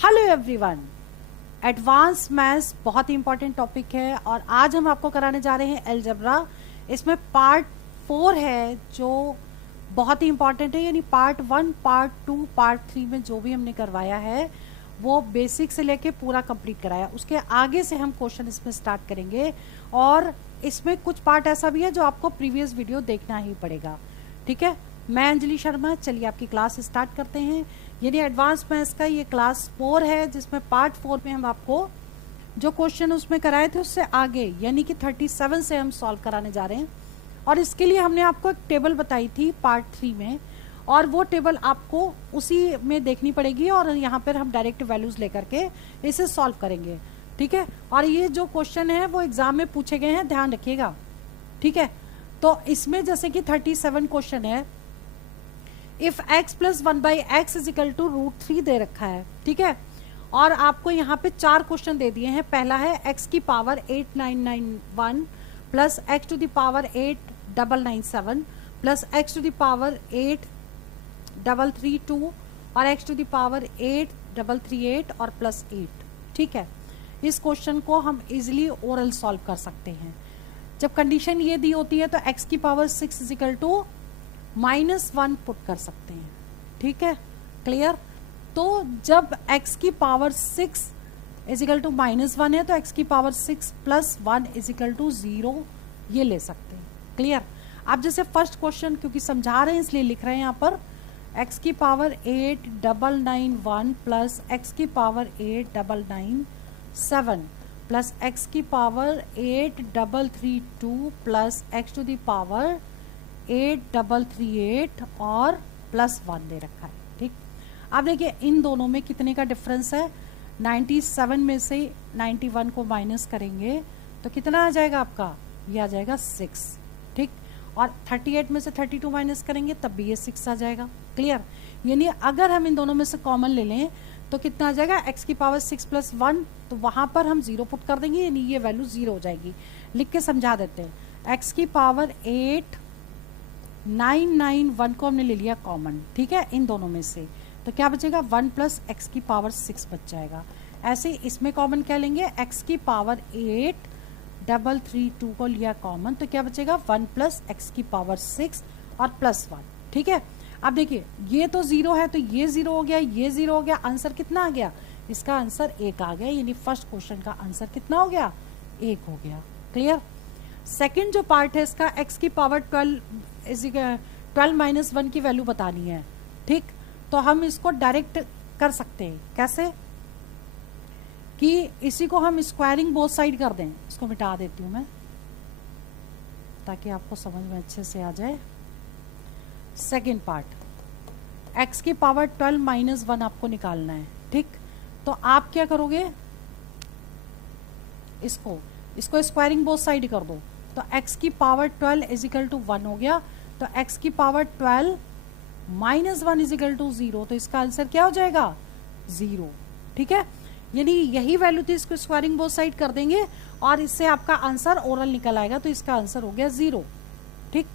Hello everyone, advance maths बहुत ही important topic है और आज हम आपको कराने जा रहे हैं अलजेब्रा। इसमें पार्ट 4 है जो बहुत ही इंपॉर्टेंट है, यानी पार्ट 1, पार्ट 2, पार्ट 3 में जो भी हमने करवाया है वो बेसिक से लेके पूरा कंप्लीट कराया। उसके आगे से हम क्वेश्चन इसमें स्टार्ट करेंगे और इसमें कुछ पार्ट ऐसा भी है जो आपको प्रीवियस वीडियो देखना ही पड़ेगा। ठीक है, मैं अंजलि शर्मा, चलिए आपकी क्लास स्टार्ट करते हैं। यानी एडवांस मैथ्स का ये क्लास 4 है जिसमें पार्ट 4 में हम आपको जो क्वेश्चन उसमें कराए थे उससे आगे यानी कि 37 से हम सॉल्व कराने जा रहे हैं। और इसके लिए हमने आपको एक टेबल बताई थी पार्ट 3 में, और वो टेबल आपको उसी में देखनी पड़ेगी और यहाँ पर हम डायरेक्ट वैल्यूज लेकर के इसे सॉल्व करेंगे। ठीक है, और ये जो क्वेश्चन है वो एग्जाम में पूछे गए हैं, ध्यान रखिएगा। ठीक है, तो इसमें जैसे कि 37 क्वेश्चन है, if x plus 1/x is equal to √3 दे रखा है। ठीक है, और आपको यहाँ पे 4 क्वेश्चन दे दिए हैं। पहला है x की power 8991 plus x to the power 8997 plus x to the power 8332 और x टू द पावर 8338 और प्लस 8। ठीक है, इस क्वेश्चन को हम इजिली ओरल सॉल्व कर सकते हैं। जब कंडीशन ये दी होती है तो x की power 6 is equal to -1 put कर सकते हैं। ठीक है, क्लियर। तो जब x की पावर 6 इज इक्वल टू -1 है तो x की power 6 plus 1 is equal to 0 ये ले सकते हैं। क्लियर। आप जैसे फर्स्ट क्वेश्चन क्योंकि समझा रहे हैं इसलिए लिख रहे हैं यहाँ पर x की पावर 8991 प्लस x की पावर 8997 प्लस x की power 8332 plus x to the power 8338 और प्लस 1 दे रखा है। ठीक, अब देखिए इन दोनों में कितने का डिफरेंस है। 97 में से 91 को माइनस करेंगे तो कितना आ जाएगा आपका, ये आ जाएगा 6। ठीक, और 38 में से 32 माइनस करेंगे तब भी ये 6 आ जाएगा। क्लियर। यानी अगर हम इन दोनों में से कॉमन ले लें तो कितना आ जाएगा, x की पावर 6 प्लस 1, तो वहां पर हम 0 पुट कर देंगे यानी ये वैल्यू 0 हो जाएगी। लिख के समझा देते हैं, x की पावर 8991 को हमने ले लिया कॉमन। ठीक है, इन दोनों में से तो क्या बचेगा, 1 प्लस एक्स की पावर 6 बच जाएगा। ऐसे इसमें कॉमन क्या लेंगे, x की पावर 8332 को लिया कॉमन तो क्या बचेगा, 1 प्लस एक्स की पावर 6 और प्लस 1। ठीक है, अब देखिए ये तो 0 है तो ये 0 हो गया, ये 0 हो गया, आंसर कितना आ गया, इसका आंसर 1 आ गया। यानी फर्स्ट क्वेश्चन का आंसर कितना हो गया, 1 हो गया। क्लियर। सेकेंड जो पार्ट है इसका x की पावर 12 माइनस 1 की वैल्यू बतानी है। ठीक, तो हम इसको डायरेक्ट कर सकते हैं। कैसे कि इसी को हम स्क्वायरिंग बोथ साइड कर दें। इसको मिटा देती हूं मैं ताकि आपको समझ में अच्छे से आ जाए। सेकेंड पार्ट, x की पावर 12 माइनस 1 आपको निकालना है। ठीक, तो आप क्या करोगे, इसको स्क्वायरिंग बोथ साइड कर दो तो x की पावर 12 इज इक्वल टू 1 हो गया। तो x की power 12 minus 1 is equal to 0, तो इसका आंसर क्या हो जाएगा, 0। ठीक है, यानी यही वैल्यू थी, इसको स्क्वायरिंग बोथ साइड कर देंगे और इससे आपका आंसर ओरल निकल आएगा, तो इसका आंसर हो गया 0। ठीक,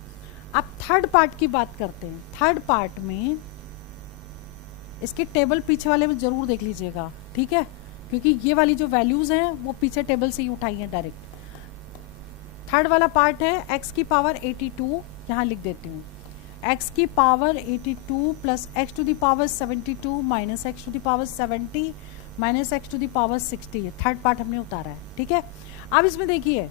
अब थर्ड पार्ट की बात करते हैं। थर्ड पार्ट में इसके टेबल पीछे वाले में जरूर देख लीजिएगा। ठीक है, क्योंकि ये वाली जो वैल्यूज हैं वो पीछे टेबल से ही उठाई हैं डायरेक्ट। थर्ड वाला पार्ट है x की पावर 82, यहाँ लिख देती हूँ, x की power 82 plus x to the power 72 minus x to the power 70 minus x to the power 60। Third part हमने उतारा है। ठीक है, अब इसमें देखिए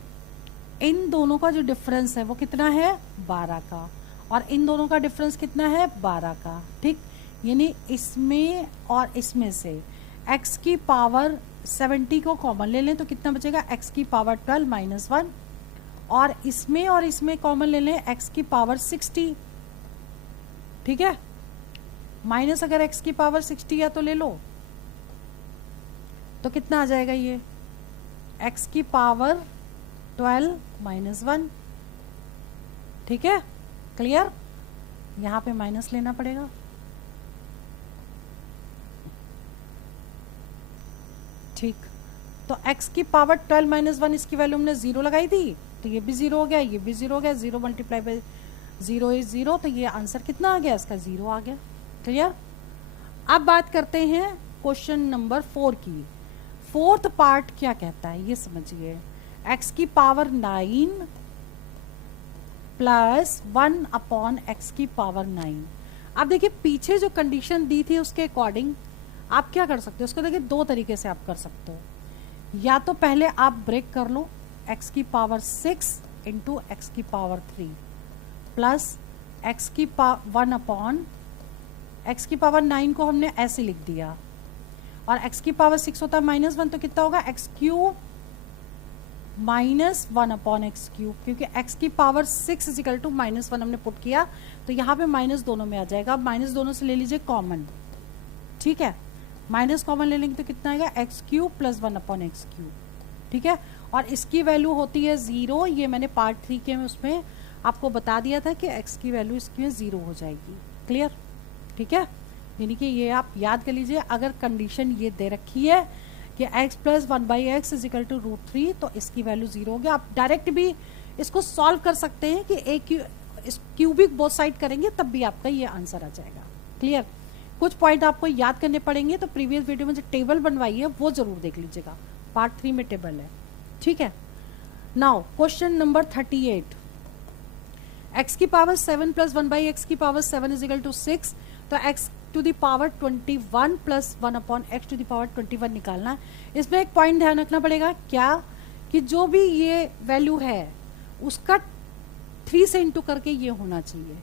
इन दोनों का जो डिफरेंस है वो कितना है, 12 का, और इन दोनों का डिफरेंस कितना है, 12 का। ठीक, यानी इसमें और इसमें से x की पावर 70 को कॉमन ले लें तो कितना बचेगा, x की पावर 12 माइनस 1, और इसमें कॉमन ले लें x की पावर 60। ठीक है, माइनस अगर x की पावर 60 या तो ले लो तो कितना आ जाएगा, ये x की पावर 12 माइनस 1। ठीक है, क्लियर। यहां पे माइनस लेना पड़ेगा। ठीक, तो x की पावर 12 माइनस 1 इसकी वैल्यू हमने 0 लगाई थी तो ये भी 0 हो गया, ये भी 0 हो गया। 0 मल्टीप्लाई बाई 0 इज 0, तो ये आंसर कितना आ गया, इसका 0 आ गया। क्लियर। अब बात करते हैं क्वेश्चन नंबर 4 की फोर्थ पार्ट क्या कहता है ये समझिए। x की पावर 9 प्लस 1 अपॉन x की पावर 9। अब देखिए पीछे जो कंडीशन दी थी उसके अकॉर्डिंग आप क्या कर सकते हो, उसको देखिए दो तरीके से आप कर सकते हो। या तो पहले आप ब्रेक कर लो, x की पावर 6 इंटू एक्स की पावर 3 प्लस x की 1 अपॉन x की पावर 9 को हमने ऐसे लिख दिया, और x की पावर 6 होता है -1, तो कितना होगा x cube -1 upon x cube, क्योंकि x की पावर 6 इजिकल टू -1 हमने पुट किया, तो यहाँ पे माइनस दोनों में आ जाएगा। अब माइनस दोनों से ले लीजिए कॉमन, ठीक है, माइनस कॉमन ले लेंगे तो कितना आएगा x cube plus 1 upon x cube, ठीक है। और इसकी वैल्यू होती है 0, ये मैंने पार्ट 3 के में उसमें आपको बता दिया था कि x की वैल्यू इसकी 0 हो जाएगी। क्लियर, ठीक है, यानी कि ये आप याद कर लीजिए। अगर कंडीशन ये दे रखी है कि x plus 1/x is equal to √3, तो इसकी वैल्यू 0 होगी। आप डायरेक्ट भी इसको सॉल्व कर सकते हैं कि इस क्यूबिक बोथ साइड करेंगे तब भी आपका ये आंसर आ जाएगा। क्लियर, कुछ पॉइंट आपको याद करने पड़ेंगे, तो प्रीवियस वीडियो में जो टेबल बनवाई है वो जरूर देख लीजिएगा, पार्ट 3 में टेबल है, ठीक है। नाउ क्वेश्चन नंबर 38, x की पावर 7 प्लस 1/x की पावर 7 इजिकल टू 6, तो x to the power 21 plus 1 upon x to the power 21 निकालना है। इसमें एक पॉइंट ध्यान रखना पड़ेगा क्या, कि जो भी ये वैल्यू है उसका 3 से इंटू करके ये होना चाहिए।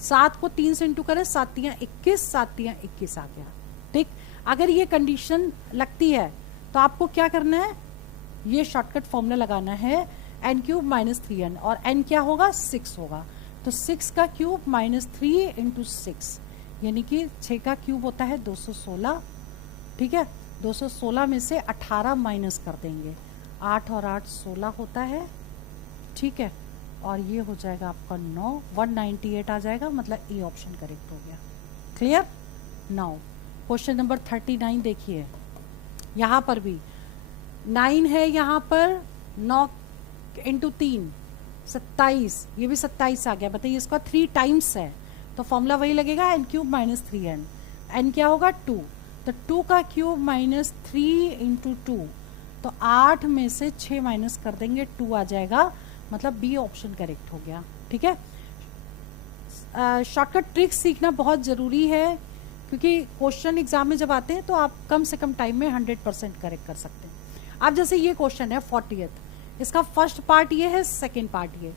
7 को 3 से इंटू करें, 7 तियां 21, 7 तियां 21 आ गया, ठीक। अगर ये कंडीशन लगती है तो आपको क्या करना है, ये शॉर्टकट फॉर्मूला लगाना है n क्यूब माइनस 3n, और n क्या होगा 6 होगा, तो 6 का क्यूब -3 इंटू 6, यानी कि 6 का क्यूब होता है 216, ठीक है। 216 में से 18 माइनस कर देंगे, 8 और 8 16 होता है, ठीक है, और ये हो जाएगा आपका 9, 198 आ जाएगा, मतलब ए ऑप्शन करेक्ट हो गया। क्लियर। नाउ क्वेश्चन नंबर 39 देखिए, यहाँ पर भी 9 है, यहाँ पर 9 इंटू 3 27, ये भी 27 आ गया। बताइए इसका 3 टाइम्स है, तो फॉर्मूला वही लगेगा n cube minus 3n, n क्या होगा 2, तो 2 का क्यूब -3 इंटू 2, तो 8 में से 6 माइनस कर देंगे, 2 आ जाएगा, मतलब बी ऑप्शन करेक्ट हो गया, ठीक है। शॉर्टकट ट्रिक्स सीखना बहुत ज़रूरी है, क्योंकि क्वेश्चन एग्जाम में जब आते हैं तो आप कम से कम टाइम में 100% करेक्ट कर सकते हैं। अब जैसे ये क्वेश्चन है 40th, इसका फर्स्ट पार्ट ये है, सेकेंड पार्ट ये।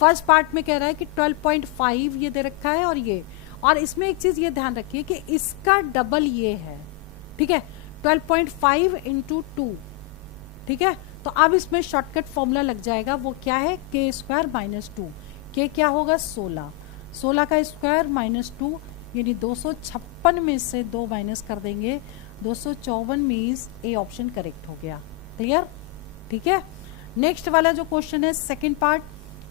फर्स्ट पार्ट में कह रहा है कि 12.5 ये दे रखा है, और ये, और इसमें एक चीज ये ध्यान रखिए कि इसका डबल ये है, ठीक है, 12.5 इंटू 2, ठीक है। तो अब इसमें शॉर्टकट फॉर्मूला लग जाएगा, वो क्या है, k स्क्वायर माइनस 2, k क्या होगा 16, 16 का स्क्वायर -2, यानी 256 में से 2 माइनस कर देंगे, 254 मीन्स ए ऑप्शन करेक्ट हो गया। क्लियर, ठीक है। नेक्स्ट वाला जो क्वेश्चन है second part,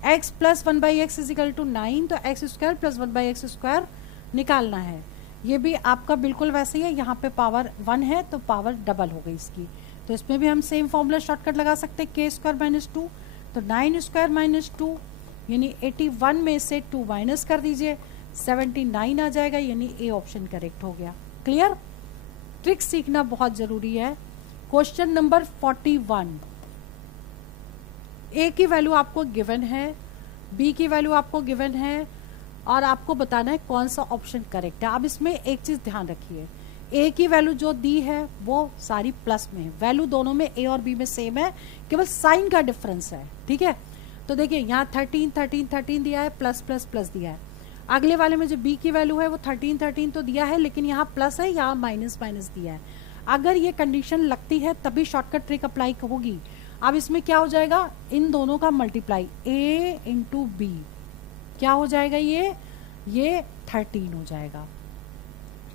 x plus 1/x is equal to 9, तो x square plus 1/x square निकालना है। ये भी आपका बिल्कुल वैसे ही है, यहाँ पे पावर 1 है तो पावर डबल हो गई इसकी, तो इसमें भी हम सेम फॉर्मूला शॉर्टकट लगा सकते हैं, k स्क्वायर माइनस 2, तो 9 स्क्वायर माइनस 2, यानी 81 में से 2 माइनस कर दीजिए, 79 आ जाएगा, यानी ए ऑप्शन करेक्ट हो गया। क्लियर, ट्रिक सीखना बहुत जरूरी है। क्वेश्चन नंबर 41, ए की वैल्यू आपको गिवन है, बी की वैल्यू आपको गिवन है, और आपको बताना है कौन सा ऑप्शन करेक्ट है। अब इसमें एक चीज ध्यान रखिए, ए की वैल्यू जो दी है वो सारी प्लस में है, वैल्यू दोनों में ए और बी में सेम है, केवल साइन का डिफरेंस है, ठीक है। तो देखिए यहाँ 13 13 13 दिया है, प्लस प्लस प्लस दिया है। अगले वाले में जो बी की वैल्यू है वो 13 13 तो दिया है, लेकिन यहाँ प्लस है, यहाँ माइनस माइनस दिया है। अगर ये कंडीशन लगती है तभी शॉर्टकट ट्रिक अप्लाई होगी। अब इसमें क्या हो जाएगा, इन दोनों का मल्टीप्लाई, a इंटू बी क्या हो जाएगा, ये 13 हो जाएगा,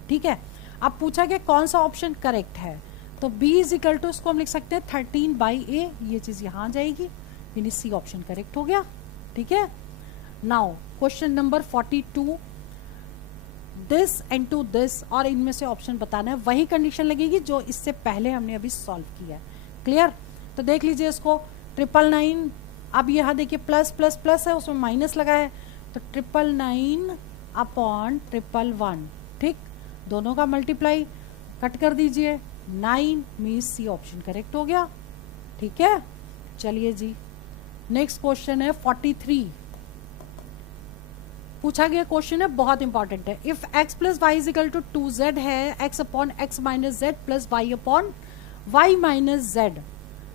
ठीक है। अब पूछा कि कौन सा ऑप्शन करेक्ट है, तो b इज इक्वल टू, इसको हम लिख सकते हैं 13/a, ये चीज यहां आ जाएगी, यानी सी ऑप्शन करेक्ट हो गया, ठीक है। Now question number 42, this and to this, और इनमें से ऑप्शन बताना है, वही कंडीशन लगेगी जो इससे पहले हमने अभी सॉल्व किया है। क्लियर, तो देख लीजिए इसको 999, अब यहाँ देखिए प्लस प्लस प्लस है, उसमें माइनस लगा है, तो 999 अपॉन 111, ठीक, दोनों का मल्टीप्लाई कट कर दीजिए, 9 मीन्स सी ऑप्शन करेक्ट हो गया। ठीक है, चलिए जी नेक्स्ट क्वेश्चन है 43। पूछा गया क्वेश्चन है, बहुत इंपॉर्टेंट है। If x plus y is equal to 2z है, x upon x minus z plus y upon y minus z.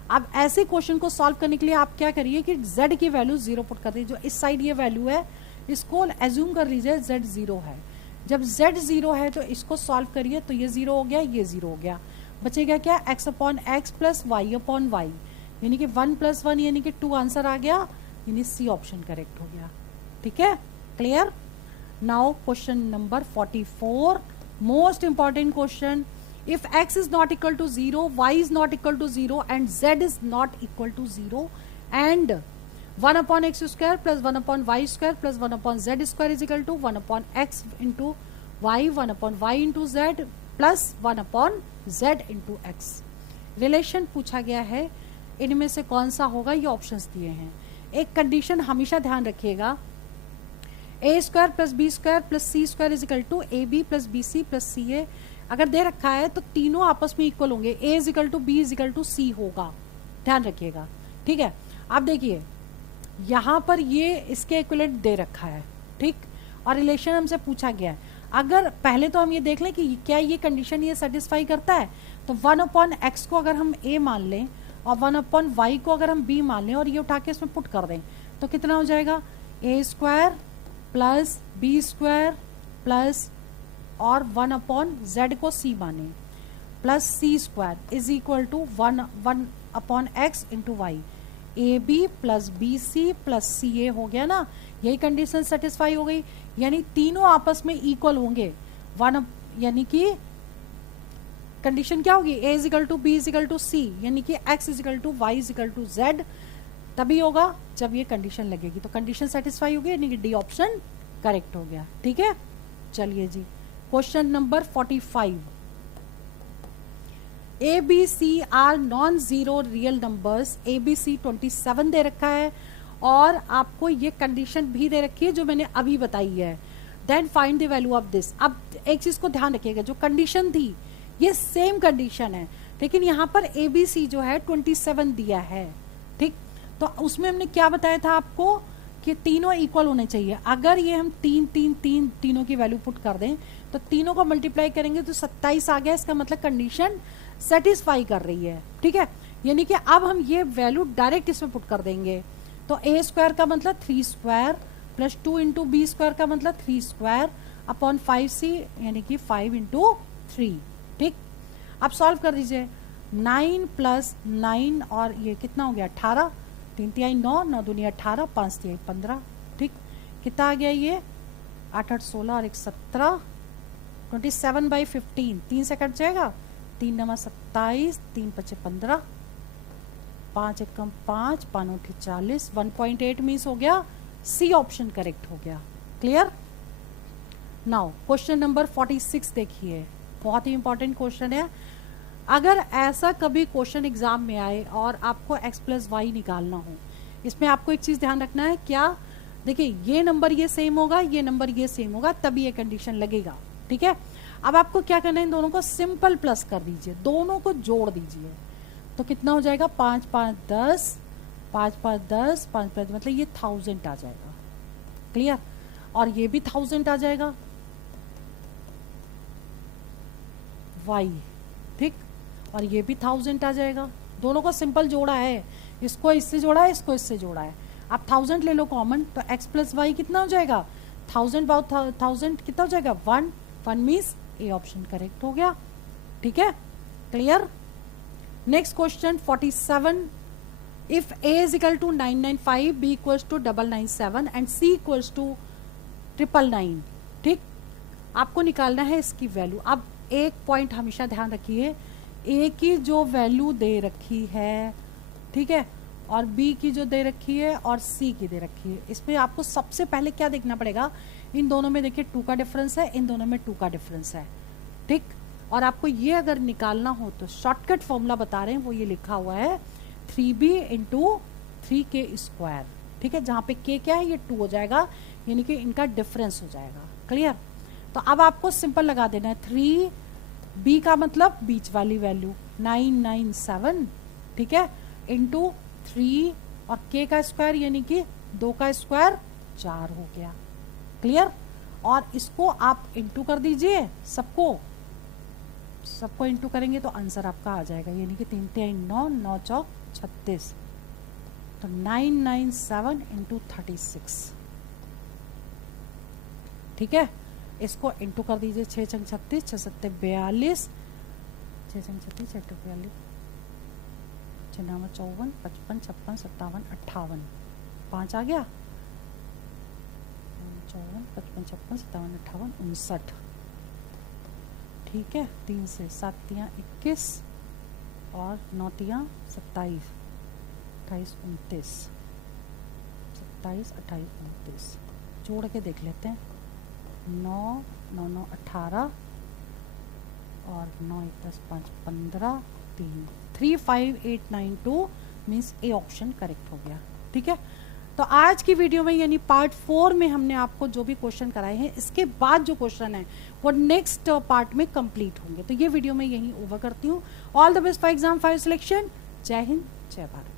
अब ऐसे क्वेश्चन को सॉल्व करने के लिए आप क्या करिए कि z की वैल्यू 0 पुट कर दीजिए। जो इस साइड ये वैल्यू है इसको एज्यूम कर लीजिए z 0 है। जब z 0 है तो इसको सॉल्व करिए, तो ये 0 हो गया, ये 0 हो गया, बचेगा क्या x upon x plus y upon y, यानी कि 1 प्लस 1 यानी कि 2 आंसर आ गया, यानी सी ऑप्शन करेक्ट हो गया। ठीक है, clear. Now question number 44, most important question. If x is not equal to 0, y is not equal to 0 and z is not equal to 0 and 1 upon x square plus 1 upon y square plus 1 upon z square is equal to 1 upon x into y, 1 upon y into z plus 1 upon z into x। Relation पूछा गया है, इनमें से कौन सा होगा, ये options दिए हैं। एक कंडीशन हमेशा ध्यान रखिएगा, A square plus B square plus C square is equal to A B plus B C plus C A. अगर दे रखा है तो तीनों आपस में इक्वल होंगे, A is equal to B is equal to C होगा, ध्यान रखिएगा। ठीक है, अब देखिए यहाँ पर ये इसके इक्विवेलेंट दे रखा है, ठीक, और रिलेशन हमसे पूछा गया है। अगर पहले तो हम ये देख लें कि क्या ये कंडीशन ये सेटिस्फाई करता है, तो 1 अपॉन एक्स को अगर हम ए मान लें और 1 अपॉन वाई को अगर हम बी मान लें और ये उठा के इसमें पुट कर दें, तो कितना हो जाएगा, A square plus B square plus और 1 अपॉन जेड को सी माने plus C square is equal to 1 upon X into Y, A B plus B C plus C A हो गया ना। यही कंडीशन सेटिस्फाई हो गई, यानी तीनों आपस में इक्वल होंगे। यानी कि कंडीशन क्या होगी, A equal to B equal to C, यानी कि X equal to Y equal to Z, तभी होगा जब ये कंडीशन लगेगी। तो कंडीशन सेटिस्फाई होगी, यानी कि डी ऑप्शन करेक्ट हो गया। ठीक है, चलिए जी question number 45। A B C are non zero real numbers, A B C 27 दे रखा है और आपको ये कंडीशन भी दे रखी है जो मैंने अभी बताई है। Then find the value of this. अब एक चीज को ध्यान रखिएगा, जो कंडीशन थी ये सेम कंडीशन है, लेकिन यहाँ पर ए बी सी जो है 27 दिया है। ठीक, तो उसमें हमने क्या बताया था आपको कि तीनों इक्वल होने चाहिए। अगर ये हम तीनों की वैल्यू पुट कर दें तो तीनों को मल्टीप्लाई करेंगे तो 27 आ गया, इसका मतलब कंडीशन सेटिस्फाई कर रही है। ठीक है, यानी कि अब हम ये वैल्यू डायरेक्ट इसमें पुट कर देंगे, तो ए स्क्वायर का मतलब 3 square plus 2 into b square का मतलब 3 स्क्वायर अपॉन 5c यानी कि 5 इंटू 3। ठीक, अब सॉल्व कर दीजिए, 9 प्लस 9 और ये कितना हो गया 18, 3 तिहाई 9, 9 दूनी 18, 5 तिहाई 15। ठीक, कितना आ गया ये 8 8 16 और 1 17, 27 बाई 15, 3 से कट जाएगा, 3 9 27, 3 5 15, 5 1 5, 5 9 40, 1.8 मीन्स हो गया सी ऑप्शन करेक्ट हो गया। क्लियर। नाउ क्वेश्चन नंबर 46 देखिए, बहुत ही इंपॉर्टेंट क्वेश्चन है। अगर ऐसा कभी क्वेश्चन एग्जाम में आए और आपको x प्लस वाई निकालना हो, इसमें आपको एक चीज ध्यान रखना है, क्या देखिए ये नंबर ये सेम होगा, ये नंबर ये सेम होगा, तभी ये कंडीशन लगेगा। ठीक है, अब आपको क्या करना है, इन दोनों को सिंपल प्लस कर दीजिए, दोनों को जोड़ दीजिए, तो कितना हो जाएगा 5 5 10, 5 5 10, 5 5 मतलब ये 1000 आ जाएगा। क्लियर, और ये भी 1000 आ जाएगा y। ठीक, और ये भी 1000 आ जाएगा। दोनों को सिंपल जोड़ा है, इसको इससे जोड़ा है, इसको इससे जोड़ा है। आप 1000 ले लो कॉमन, तो x प्लस वाई कितना हो जाएगा 1000 बाउ 1000 कितना हो जाएगा 1 1 मीन्स ए ऑप्शन करेक्ट हो गया। ठीक है, clear. Next question 47। If a is equal to 995, b equals to 997 and c equals to 999। ठीक, आपको निकालना है इसकी वैल्यू। अब एक पॉइंट हमेशा ध्यान रखिए, a की जो वैल्यू दे रखी है, ठीक है, और b की जो दे रखी है और c की दे रखी है, इसमें आपको सबसे पहले क्या देखना पड़ेगा, इन दोनों में देखिए 2 का डिफरेंस है, इन दोनों में 2 का डिफरेंस है। ठीक, और आपको ये अगर निकालना हो तो शॉर्टकट फॉर्मूला बता रहे हैं, वो ये लिखा हुआ है 3b इंटू 3k स्क्वायर। ठीक है, जहाँ पे k क्या है ये 2 हो जाएगा, यानी कि इनका डिफरेंस हो जाएगा। क्लियर, तो अब आपको सिंपल लगा देना है 3 बी का मतलब बीच वाली वैल्यू 997, ठीक है, इंटू 3 और के का स्क्वायर यानी कि 2 का स्क्वायर 4 हो गया। क्लियर? और इसको आप इंटू कर दीजिए, सबको इंटू करेंगे तो आंसर आपका आ जाएगा, यानी कि 3 3 9 9 चौक 36, तो 997 इंटू 36, ठीक है। इसको इंटू कर दीजिए, 6 छंग 36, 6 सत्ते 42, 6 छंग 36, 6 42, 6 9 54, 55, 56, 57, 58, 5 आ गया, 54, 55, 56, 57, 58, 59, ठीक है। 3 से 7 तियाँ 21 और 9 तियाँ 27, 28, 29, 27, 28, 29, जोड़ के देख लेते हैं। 9 9 9 18 और 9 1 10 5 15 3 35892 मीन्स ए ऑप्शन करेक्ट हो गया, ठीक है। तो आज की वीडियो में यानी पार्ट 4 में हमने आपको जो भी क्वेश्चन कराए हैं, इसके बाद जो क्वेश्चन है वो नेक्स्ट पार्ट में कंप्लीट होंगे। तो ये वीडियो मैं यहीं ओवर करती हूँ। All the best for exam 5 selection. जय हिंद, जय भारत।